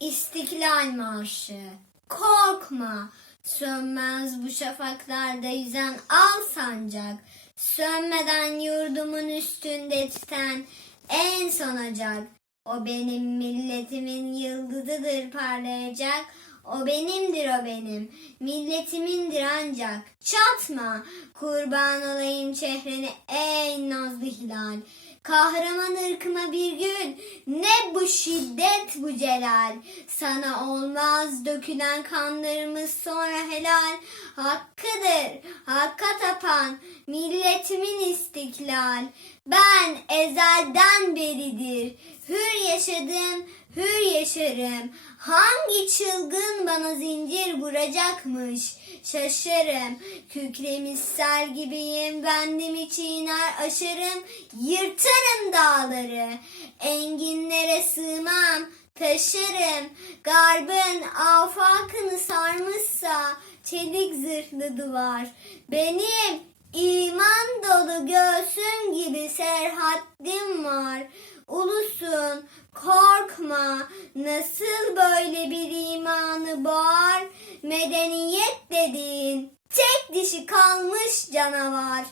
İstiklal Marşı. Korkma, sönmez bu şafaklarda yüzen al sancak. Sönmeden yurdumun üstünde tüten en sonacak. O benim milletimin yıldızıdır parlayacak. O benimdir o benim, milletimindir ancak. Çatma, kurban olayım çehreni ey nazlı hilal. Kahraman ırkıma bir gün, ne bu şiddet bu celal. Sana olmaz dökülen kanlarımız sonra helal. Hakkıdır, hakka tapan, milletimin istiklal. Ben ezelden beridir, hür yaşadım, hür yaşarım. Hangi çılgın bana zincir vuracakmış? Şaşarım, kükremiş sel gibiyim, bendimi çiğner aşarım, yırtarım dağları. Enginlere sığmam, taşırım. Garbın afakını sarmışsa, çelik zırhlı duvar. Benim iman dolu göğsüm gibi serhaddim var. Ulusun korkma nasıl böyle bir imanı boğar medeniyet dediğin tek dişi kalmış canavar.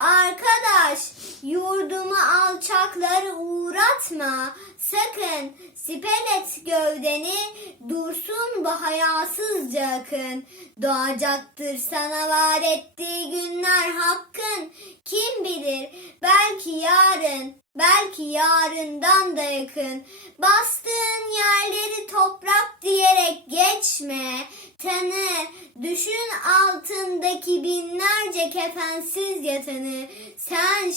Arkadaş yurdumu alçakları uğratma sakın sipelet gövdeni dursun bu hayasızca akın. Doğacaktır sana var ettiği günler hakkın kim bilir belki yarın belki yarından da yakın. Bastığın yerleri toprak diyerek geçme. Tanı, düşün altındaki binlerce kefensiz yatanı. Sen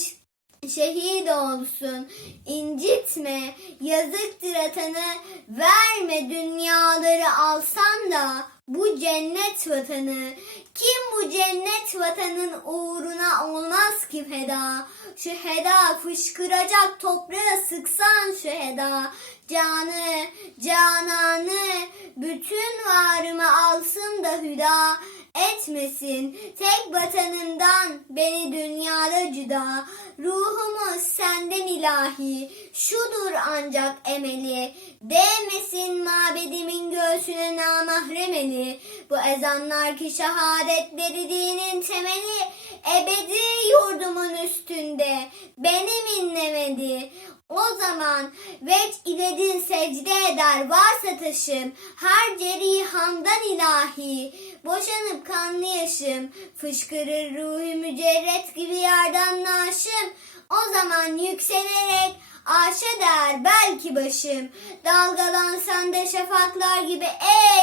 şehit olsun, incitme, yazıktır atanı, verme dünyaları alsan da bu cennet vatanı. Kim bu cennet vatanın uğruna olmaz ki feda? Şu heda fışkıracak toprağa sıksan şu heda. Canı, cananı, bütün varımı da hüda etmesin. Tek vatanından beni dünyada cüda. Ruhumuz senden ilahi, şudur ancak emeli. Değmesin mabedimin göğsüne namahrem eli. Bu ezanlar ki şehadetleri dinin temeli. Ebedi yurdumun üstünde. Benim inlemedi. O zaman veç iledin secde eder varsa taşım her cerihandan ilahi. Boşanıp kanlı yaşım. Fışkırır ruhu mücerret gibi yerden naşım o zaman yükselerek arşa der belki başım dalgalansan da şafaklar gibi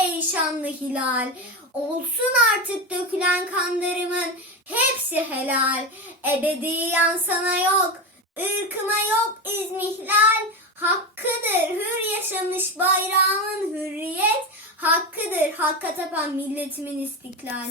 ey şanlı hilal. Olsun artık dökülen kanlarımın hepsi helal. Ebediyen sana yok Irkıma yok izmihlal, hakkıdır hür yaşamış bayrağımın hürriyet, hakkıdır hakka tapan milletimin istiklal.